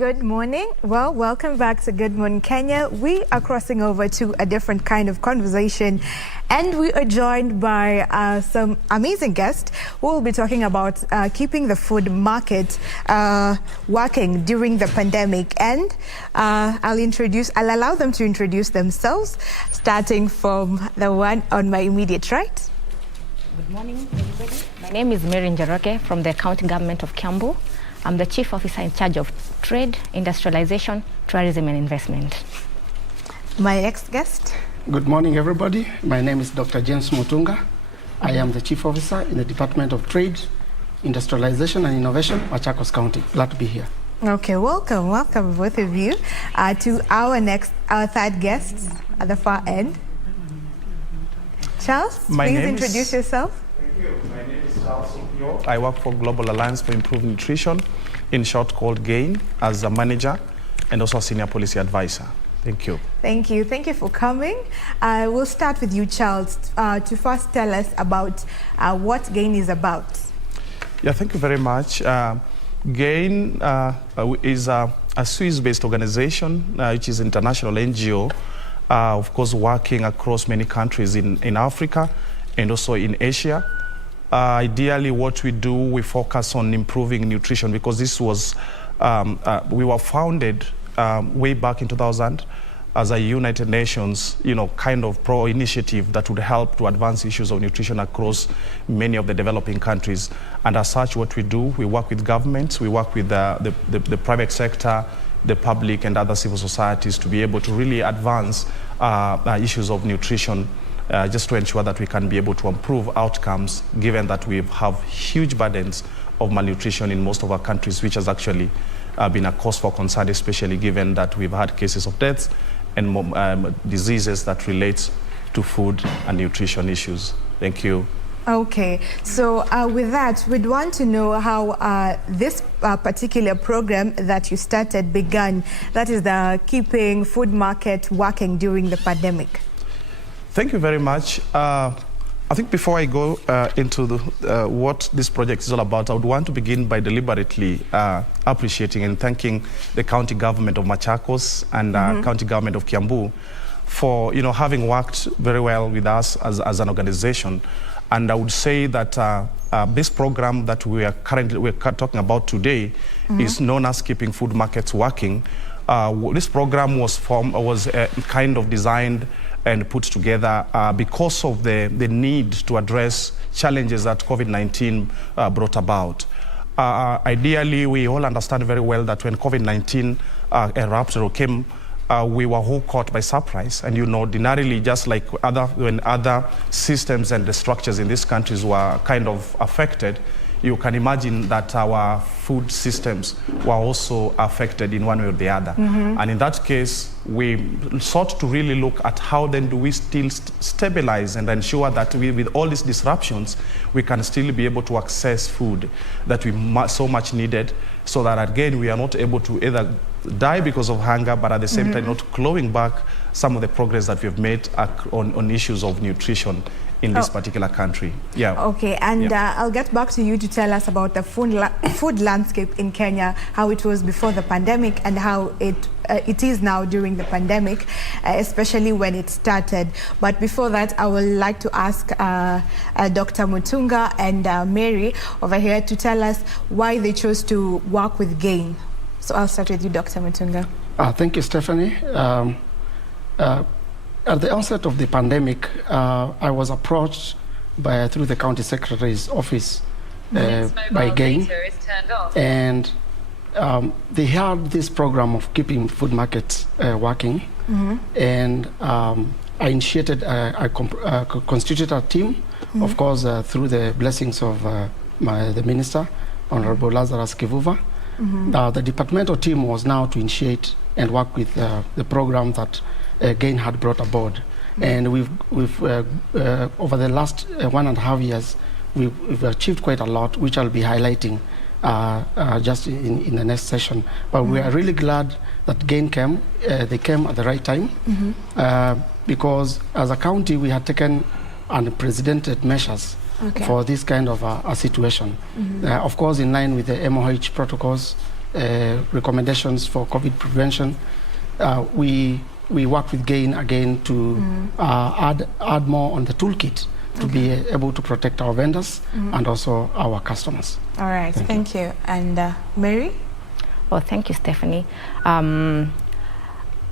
Good morning. Well, welcome back to Good Morning Kenya. We are crossing over to a different kind of conversation, and we are joined by some amazing guests who will be talking about keeping the food market working during the pandemic. And I'll allow them to introduce themselves, starting from the one on my immediate right. Good morning, everybody. My name is Njoroge from the County Government of Kiambu. I'm the Chief Officer in charge of Trade, Industrialization, Tourism and Investment. My next guest. Good morning, everybody. My name is Dr. James Mutunga. I am the Chief Officer in the Department of Trade, Industrialization and Innovation, Machakos County. Glad to be here. Okay, welcome both of you to our third guest at the far end. Charles, please introduce yourself. Thank you. My name is Charles Opiyo. I work for Global Alliance for Improved Nutrition, in short called GAIN, as a manager and also a senior policy advisor. Thank you. Thank you. Thank you for coming. We'll start with you, Charles, to first tell us about what GAIN is about. Yeah, thank you very much. GAIN is a Swiss-based organization, which is an international NGO, of course, working across many countries in Africa and also in Asia. Ideally, what we do, we focus on improving nutrition, because this was, we were founded way back in 2000 as a United Nations, kind of pro-initiative that would help to advance issues of nutrition across many of the developing countries. And as such, what we do, we work with governments, we work with the private sector, the public and other civil societies to be able to really advance issues of nutrition, just to ensure that we can be able to improve outcomes, given that we have huge burdens of malnutrition in most of our countries, which has actually been a cause for concern, especially given that we've had cases of deaths and diseases that relate to food and nutrition issues. Thank you. Okay, so with that, we'd want to know how this particular program that you started began, that is the Keeping Food Market Working During the Pandemic. Thank you very much. I think before I go into what this project is all about, I would want to begin by deliberately appreciating and thanking the county government of Machakos and county government of Kiambu for having worked very well with us as an organization. And I would say that this program that we're talking about today is known as Keeping Food Markets Working. This program was kind of designed and put together because of the need to address challenges that COVID-19 brought about. Ideally, we all understand very well that when COVID-19 erupted or came, we were all caught by surprise. And ordinarily, just like when other systems and the structures in these countries were kind of affected, you can imagine that our food systems were also affected in one way or the other. And in that case, we sought to really look at how then do we still stabilize and ensure that with all these disruptions, we can still be able to access food that we so much needed, so that again, we are not able to either die because of hunger, but at the same time not clawing back some of the progress that we've made on issues of nutrition in this particular country. Yeah. Okay, and I'll get back to you to tell us about the food landscape in Kenya, how it was before the pandemic and how it is now during the pandemic, especially when it started. But before that, I would like to ask Dr. Motunga and Mary over here to tell us why they chose to work with GAIN. So I'll start with you, Dr. Motunga. Thank you, Stephanie. At the onset of the pandemic, I was approached through the county secretary's office by GAIN, and they had this program of keeping food markets working, and I initiated, I constituted a team, of course, through the blessings of the minister, Honorable Lazarus Kivuva. The departmental team was now to initiate and work with the program that GAIN had brought aboard. And we've over the last 1.5 years, we've achieved quite a lot, which I'll be highlighting just in the next session. But we are really glad that GAIN came. They came at the right time, because as a county, we had taken unprecedented measures for this kind of a situation. Of course, in line with the MOH protocols, recommendations for COVID prevention, we work with GAIN again to add more on the toolkit to be able to protect our vendors and also our customers. All right, thank you. And Mary? Well, thank you, Stephanie. When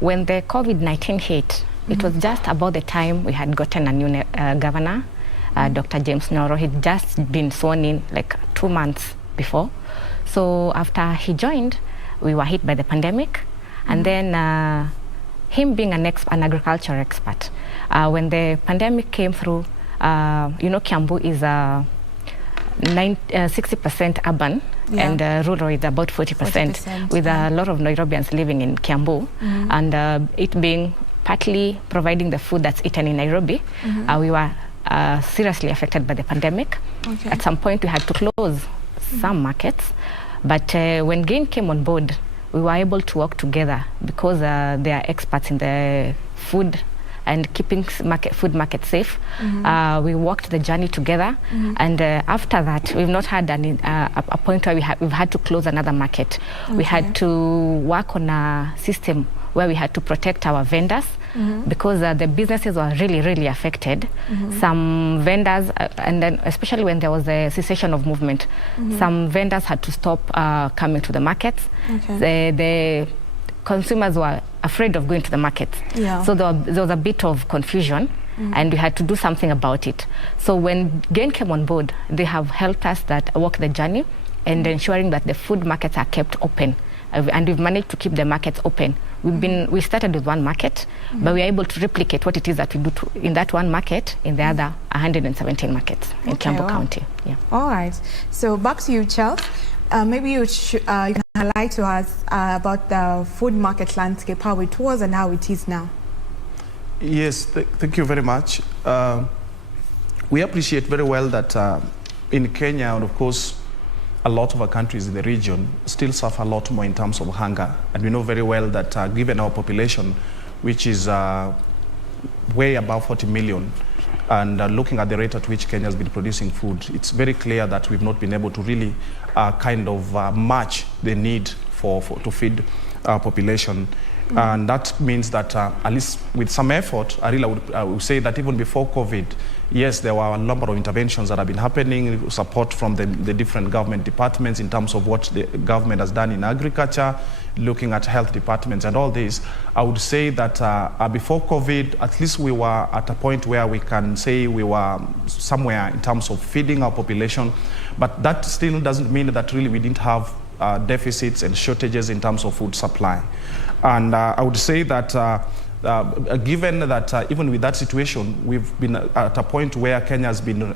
the COVID-19 hit, it was just about the time we had gotten a new governor, Dr. James Njoroge. He'd just been sworn in like 2 months before. So after he joined, we were hit by the pandemic. And then him being an agriculture expert, when the pandemic came through, you know, Kiambu is 60% urban, and rural is about 40%, with a lot of Nairobians living in Kiambu. And it being partly providing the food that's eaten in Nairobi, we were seriously affected by the pandemic. At some point, we had to close some markets. But when GAIN came on board, we were able to work together because they are experts in the food and keeping food market safe. We walked the journey together, and after that, we've not had a point where we've had to close another market. We had to work on a system where we had to protect our vendors because the businesses were really, really affected. Some vendors, and then especially when there was a cessation of movement, some vendors had to stop coming to the markets. The consumers were afraid of going to the market. So there was a bit of confusion, and we had to do something about it. So when GAIN came on board, they have helped us walk the journey and ensuring that the food markets are kept open. And we've managed to keep the markets open. We started with one market, but we are able to replicate what it is that we do in that one market in the other 117 markets in Kiambu County. All right. So back to you, Charles. Maybe you can highlight to us about the food market landscape, how it was and how it is now. Yes, thank you very much. We appreciate very well that in Kenya, and of course, a lot of our countries in the region still suffer a lot more in terms of hunger. And we know very well that given our population, which is way above 40 million, and looking at the rate at which Kenya has been producing food, it's very clear that we've not been able to really match the need to feed our population. And that means that at least with some effort, I would say that even before COVID, yes, there were a number of interventions that have been happening, support from the different government departments in terms of what the government has done in agriculture, looking at health departments and all this. I would say that before COVID, at least we were at a point where we can say we were somewhere in terms of feeding our population. But that still doesn't mean that really we didn't have deficits and shortages in terms of food supply. And I would say that given that even with that situation, we've been at a point where Kenya has been,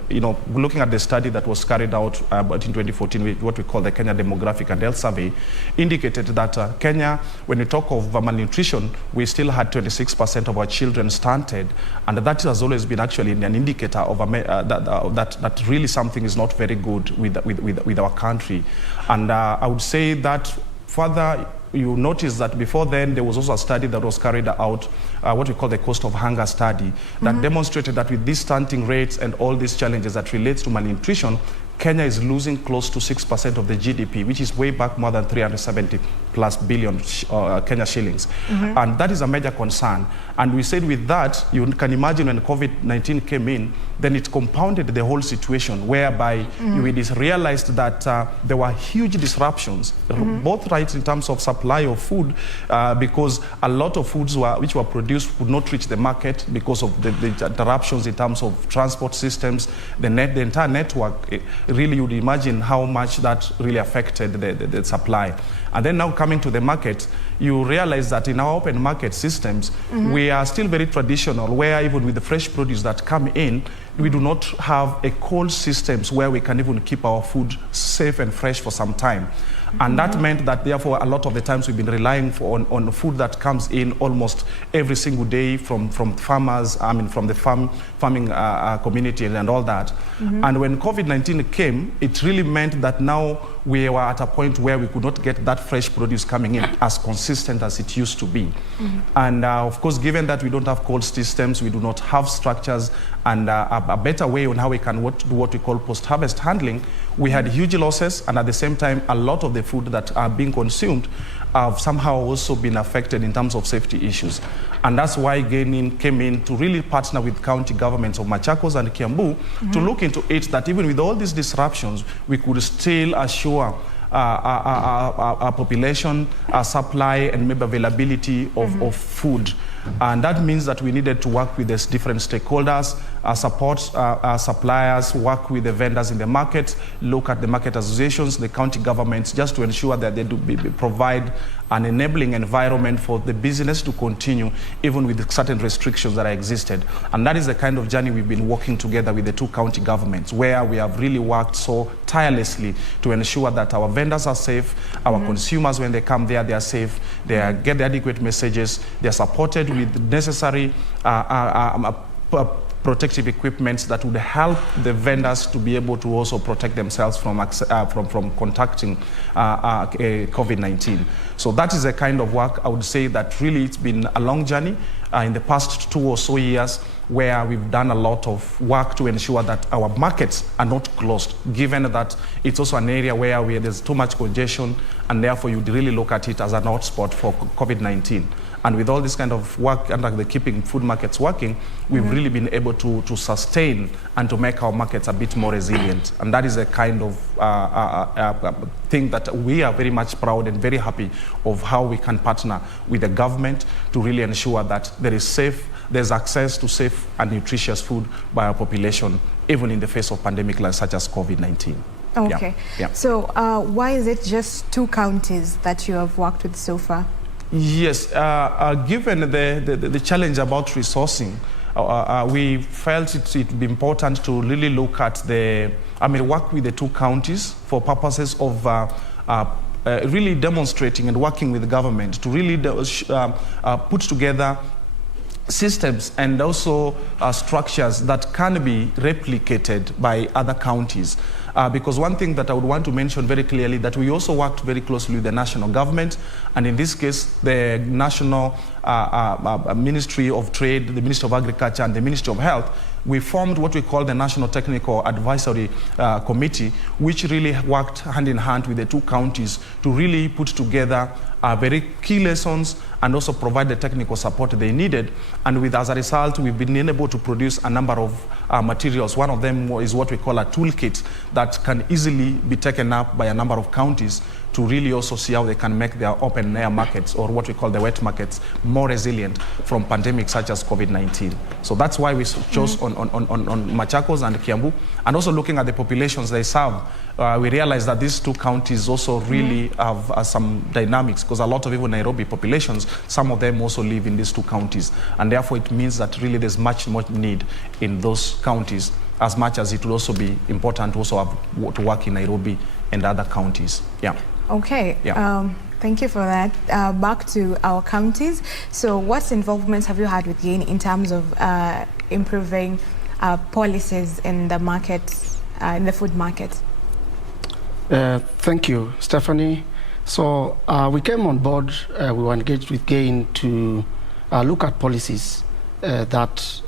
looking at the study that was carried out in 2014, what we call the Kenya Demographic and Health Survey, indicated that Kenya, when we talk of malnutrition, we still had 26% of our children stunted, and that has always been actually an indicator of that really something is not very good with our country. And I would say that further, you notice that before then, there was also a study that was carried out, what we call the cost of hunger study, that demonstrated that with these stunting rates and all these challenges that relates to malnutrition, Kenya is losing close to 6% of the GDP, which is way back more than 370+ billion Kenya shillings. And that is a major concern. And we said with that, you can imagine when COVID-19 came in, then it compounded the whole situation, whereby we realized that there were huge disruptions, both right in terms of supply of food, because a lot of foods which were produced would not reach the market because of the interruptions in terms of transport systems, the entire network. Really, you would imagine how much that really affected the supply. And then now coming to the market, you realize that in our open market systems, we are still very traditional, where even with the fresh produce that come in, we do not have a cold systems where we can even keep our food safe and fresh for some time. And that meant that, therefore, a lot of the times we've been relying on food that comes in almost every single day from farmers, from the farming community and all that. And when COVID-19 came, it really meant that now we were at a point where we could not get that fresh produce coming in as consistent as it used to be. And of course, given that we don't have cold systems, we do not have structures and a better way on how we can do what we call post-harvest handling, we had huge losses, and at the same time, a lot of the food that are being consumed have somehow also been affected in terms of safety issues. And that's why Gaining came in to really partner with county governments of Machakos and Kiambu to look into it that even with all these disruptions, we could still assure our population, our supply, and maybe availability of food. And that means that we needed to work with these different stakeholders, support our suppliers, work with the vendors in the market, look at the market associations, the county governments, just to ensure that they do provide an enabling environment for the business to continue, even with certain restrictions that existed. And that is the kind of journey we've been working together with the two county governments, where we have really worked so tirelessly to ensure that our vendors are safe, our consumers, when they come there, they are safe, they get the adequate messages, they are supported with necessary protective equipment that would help the vendors to be able to also protect themselves from contacting COVID-19. So that is a kind of work, I would say, that really it's been a long journey in the past 2 or so years, where we've done a lot of work to ensure that our markets are not closed, given that it's also an area where there's too much congestion, and therefore you'd really look at it as an hotspot for COVID-19. And with all this kind of work under the keeping food markets working, we've really been able to sustain and to make our markets a bit more resilient. And that is a kind of thing that we are very much proud and very happy of, how we can partner with the government to really ensure that there's access to safe and nutritious food by our population, even in the face of pandemic such as COVID-19. Okay. Yeah. So why is it just 2 counties that you have worked with so far? Yes, given the challenge about resourcing, we felt it would be important to really look at work with the 2 counties for purposes of really demonstrating and working with the government to really put together systems and also structures that can be replicated by other counties. Because one thing that I would want to mention very clearly, that we also worked very closely with the national government, and in this case, the National Ministry of Trade, the Ministry of Agriculture, and the Ministry of Health. We formed what we call the National Technical Advisory Committee, which really worked hand in hand with the 2 counties to really put together very key lessons and also provide the technical support they needed. And as a result, we've been able to produce a number of materials. One of them is what we call a toolkit that can easily be taken up by a number of counties to really also see how they can make their open air markets, or what we call the wet markets, more resilient from pandemics such as COVID-19. So that's why we chose on Machakos and Kiambu. And also looking at the populations they serve, we realized that these 2 counties also really have some dynamics, because a lot of even Nairobi populations, some of them also live in these 2 counties. And therefore it means that really there's much more need in those counties, as much as it will also be important to also have to work in Nairobi and other counties. Yeah. Okay. Yeah. Thank you for that. Back to our counties. So what involvements have you had with GAIN in terms of improving policies in the markets, in the food market? Thank you, Stephanie. So we came on board, we were engaged with GAIN to look at policies that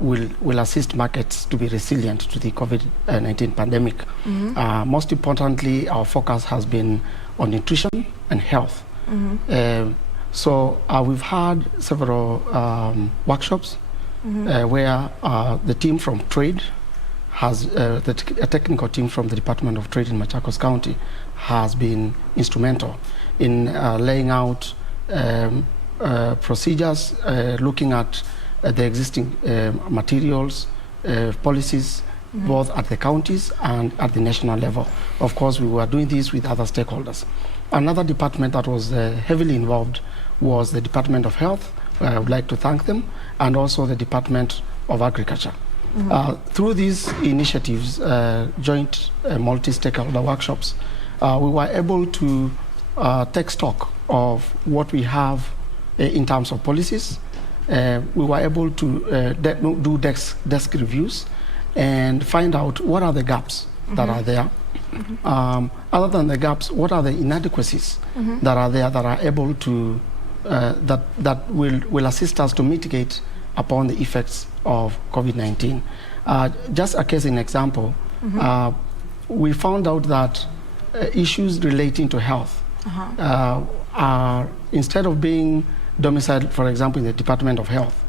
will assist markets to be resilient to the COVID-19 pandemic. Most importantly, our focus has been on nutrition and health. So we've had several workshops where the team from trade has, a technical team from the Department of Trade in Machakos County has been instrumental in laying out procedures, looking at the existing materials, policies, both at the counties and at the national level. Of course, we were doing this with other stakeholders. Another department that was heavily involved was the Department of Health. I would like to thank them, and also the Department of Agriculture. Through these initiatives, joint multi-stakeholder workshops, we were able to take stock of what we have in terms of policies. We were able to do desk reviews and find out what are the gaps that are there? Other than the gaps, what are the inadequacies that are there that are able to, that will assist us to mitigate upon the effects of COVID-19? Just a case in example, we found out that issues relating to health are, instead of being domiciled, for example, in the Department of Health,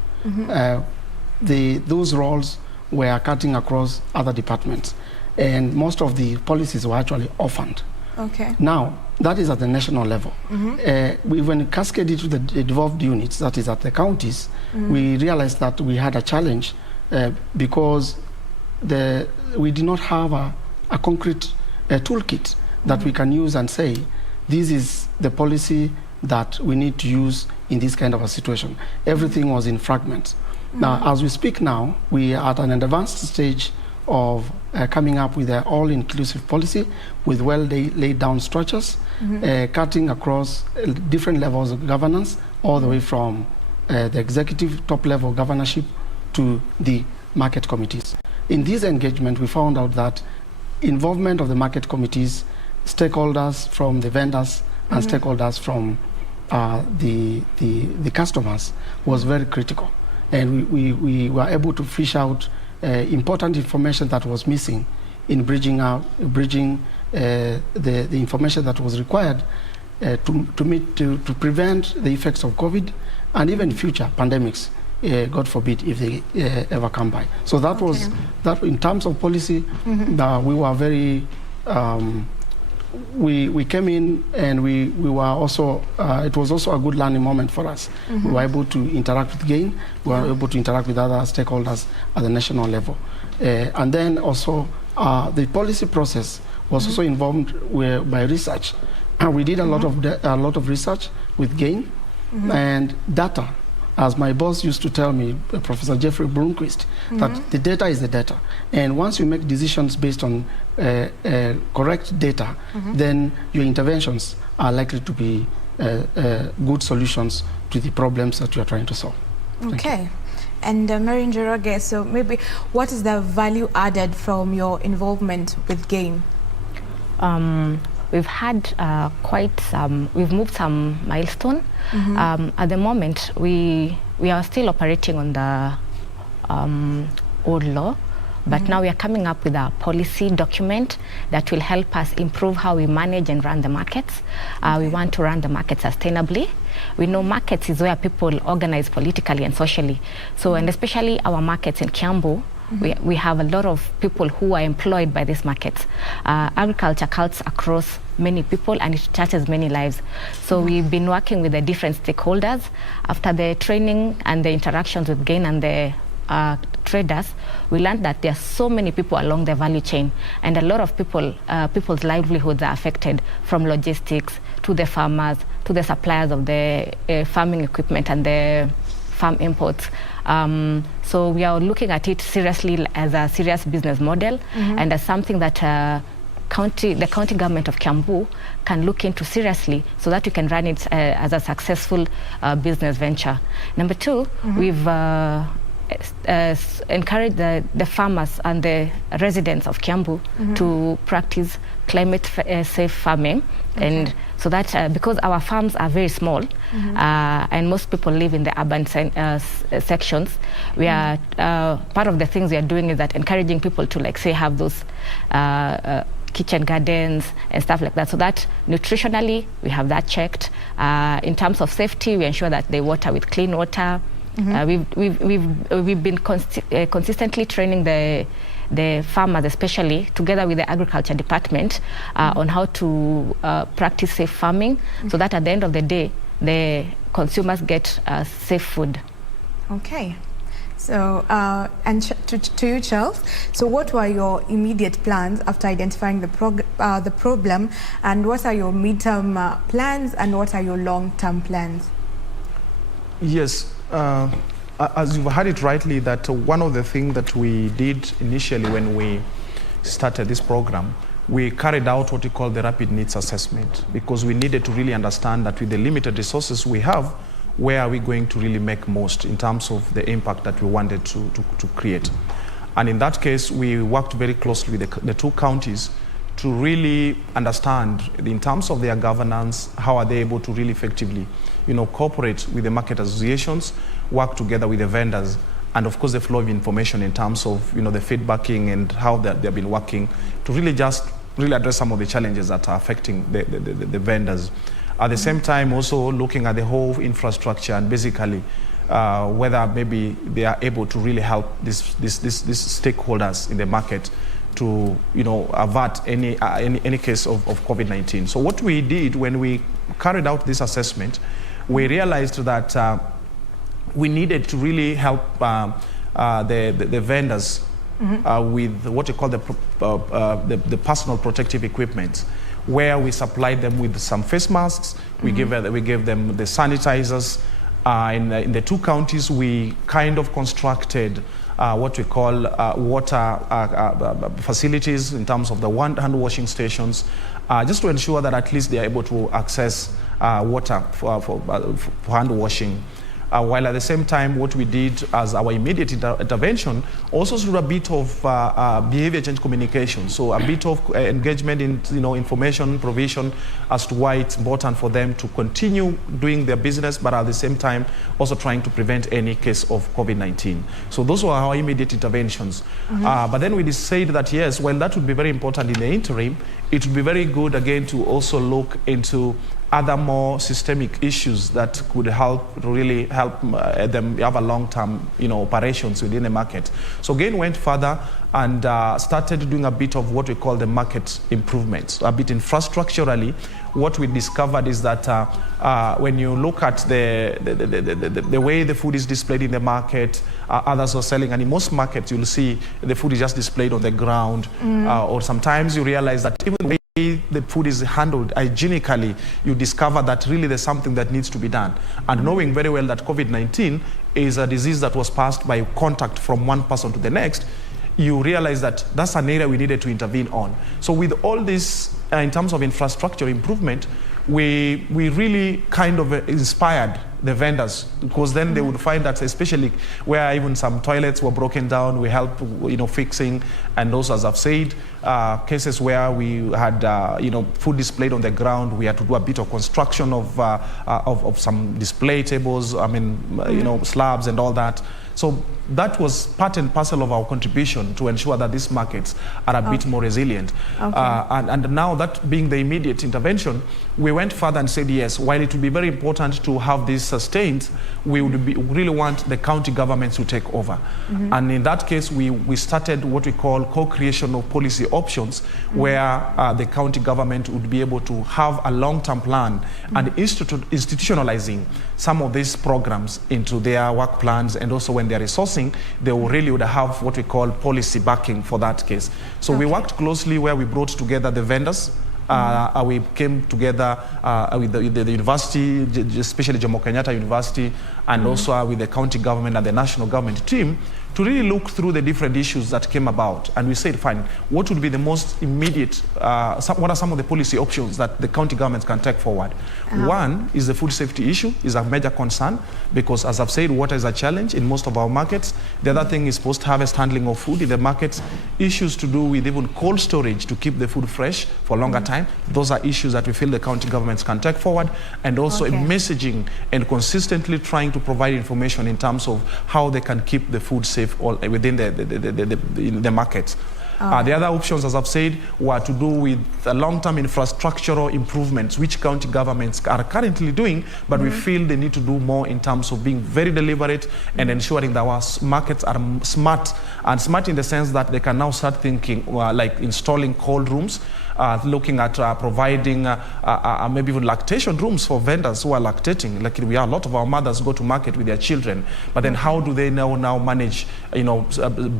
those roles were cutting across other departments, and most of the policies were actually orphaned. Okay. Now, that is at the national level. When it cascaded to the devolved units, that is at the counties, we realized that we had a challenge because we did not have a concrete toolkit that we can use and say, this is the policy that we need to use in this kind of a situation. Everything was in fragments. Now, as we speak now, we are at an advanced stage of coming up with an all-inclusive policy with well-laid down structures, cutting across different levels of governance, all the way from the executive top-level governorship to the market committees. In this engagement, we found out that involvement of the market committees, stakeholders from the vendors, and stakeholders from the customers was very critical. And we were able to fish out important information that was missing in bridging the information that was required to prevent the effects of COVID and even future pandemics, God forbid, if they ever come by. So that was that. In terms of policy, we were very. We came in and we were also, it was also a good learning moment for us. We were able to interact with GAIN, we were able to interact with other stakeholders at the national level. And then also the policy process was also involved by research. And we did a lot of research with GAIN and data. As my boss used to tell me, Professor Jeffrey Blomqvist, that the data is the data. And once you make decisions based on correct data, then your interventions are likely to be good solutions to the problems that you are trying to solve. Okay. And Mary Njoroge, so maybe what is the value added from your involvement with GAIN? We've had we've moved some milestone. At the moment, we are still operating on the old law, but now we are coming up with a policy document that will help us improve how we manage and run the markets. We want to run the market sustainably. We know markets is where people organize politically and socially. So, and especially our markets in Kiambu, we have a lot of people who are employed by these markets. Agriculture cuts across many people and it touches many lives. So we've been working with the different stakeholders. After the training and the interactions with GAIN and the traders, we learned that there are so many people along the value chain, and a lot of people's livelihoods are affected, from logistics to the farmers to the suppliers of the farming equipment and the farm imports. So we are looking at it seriously as a serious business model and as something that the county government of Kiambu can look into seriously, so that we can run it as a successful business venture. Number two, we've encouraged the farmers and the residents of Kiambu to practice climate safe farming. And so that because our farms are very small and most people live in the urban sections, we are part of the things we are doing is that encouraging people to, like, say, have those kitchen gardens and stuff like that, so that nutritionally we have that checked. In terms of safety, we ensure that they water with clean water. We've been consistently training the farmers, especially together with the agriculture department, on how to practice safe farming, so that at the end of the day, the consumers get safe food. Okay. So, and to you, Charles, so what were your immediate plans after identifying the problem, and what are your midterm plans, and what are your long-term plans? Yes. As you've heard it rightly, that one of the things that we did initially when we started this program, we carried out what we call the rapid needs assessment, because we needed to really understand that with the limited resources we have, where are we going to really make most in terms of the impact that we wanted to create. And in that case, we worked very closely with the two counties to really understand, in terms of their governance, how are they able to really effectively, cooperate with the market associations, work together with the vendors, and of course the flow of information in terms of, the feedbacking and how they've been working to really address some of the challenges that are affecting the vendors. At the same time, also looking at the whole infrastructure and basically whether maybe they are able to really help these stakeholders in the market to avert any case of COVID-19. So what we did when we carried out this assessment, we realized that we needed to really help the vendors with what we call the personal protective equipment, where we supplied them with some face masks. We gave them the sanitizers. In the two counties, we kind of constructed what we call water facilities in terms of the hand washing stations, just to ensure that at least they are able to access water for hand washing. While at the same time, what we did as our immediate intervention also through a bit of behavior change communication. So a bit of engagement in information provision as to why it's important for them to continue doing their business, but at the same time also trying to prevent any case of COVID-19. So those were our immediate interventions. But then we decided that yes, well, that would be very important in the interim. It would be very good again to also look into other more systemic issues that could really help them have a long-term, operations within the market. So again, went further and started doing a bit of what we call the market improvements, a bit infrastructurally. What we discovered is that when you look at the way the food is displayed in the market, others are selling, and in most markets you'll see the food is just displayed on the ground, or sometimes you realize that even the way the food is handled hygienically, you discover that really there's something that needs to be done. And knowing very well that COVID-19 is a disease that was passed by contact from one person to the next, you realize that that's an area we needed to intervene on. So with all this, in terms of infrastructure improvement, we really kind of inspired the vendors, because then they would find that, especially where even some toilets were broken down, we helped fixing. And also, as I've said, cases where we had food displayed on the ground, we had to do a bit of construction of some display tables, slabs and all that. So that was part and parcel of our contribution to ensure that these markets are a bit more resilient. And now, that being the immediate intervention, we went further and said, yes, while it would be very important to have this sustained, we would really want the county governments to take over. And in that case, we started what we call co-creation of policy options, where the county government would be able to have a long-term plan and institutionalizing some of these programs into their work plans, and also when they're resourcing, they would have what we call policy backing for that case. So we worked closely where we brought together the vendors. We came together with the university, especially Jomo Kenyatta University, and also with the county government and the national government team, to really look through the different issues that came about. And we said, fine, what would be the most immediate, what are some of the policy options that the county governments can take forward? One is the food safety issue, is a major concern, because as I've said, water is a challenge in most of our markets. The other thing is post-harvest handling of food in the markets, issues to do with even cold storage to keep the food fresh for a longer time. Those are issues that we feel the county governments can take forward, and also messaging and consistently trying to provide information in terms of how they can keep the food safe within the markets. The other options, as I've said, were to do with long-term infrastructural improvements, which county governments are currently doing, but we feel they need to do more in terms of being very deliberate and ensuring that our markets are smart, and smart in the sense that they can now start thinking like installing cold rooms, looking at providing maybe even lactation rooms for vendors who are lactating. Like we are, a lot of our mothers go to market with their children, but then how do they now manage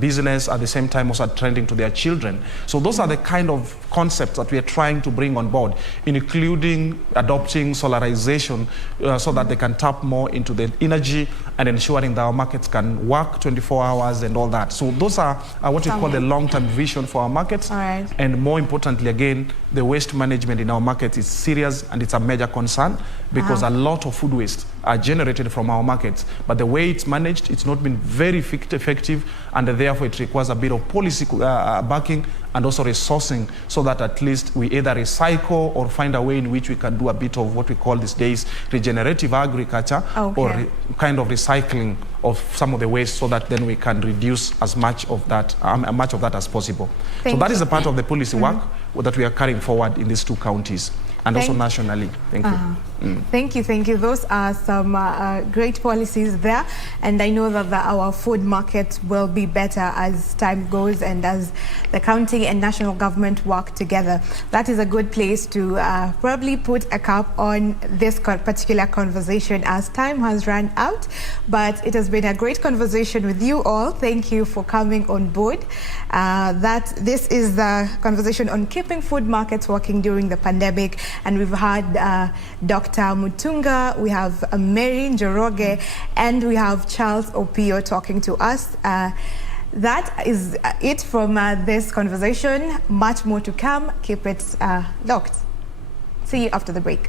business at the same time also attending to their children? So those are the kind of concepts that we are trying to bring on board, including adopting solarization so that they can tap more into the energy and ensuring that our markets can work 24 hours and all that. So those are what we call the long-term vision for our markets. And more importantly, again, the waste management in our markets is serious, and it's a major concern, because a lot of food waste are generated from our markets, but the way it's managed, it's not been very effective, and therefore it requires a bit of policy backing and also resourcing, so that at least we either recycle or find a way in which we can do a bit of what we call these days regenerative agriculture, or kind of recycling of some of the waste, so that then we can reduce as much of that as possible. So that is a part of the policy work that we are carrying forward in these two counties and also nationally. Thank you. Thank you. Those are some great policies there, and I know that our food market will be better as time goes and as the county and national government work together. That is a good place to probably put a cap on this particular conversation, as time has run out. But it has been a great conversation with you all. Thank you for coming on board. This is the conversation on keeping food markets working during the pandemic, and we've had Dr. Mutunga, we have Mary Njoroge, and we have Charles Opiyo talking to us. That is it from this conversation. Much more to come. Keep it locked. See you after the break.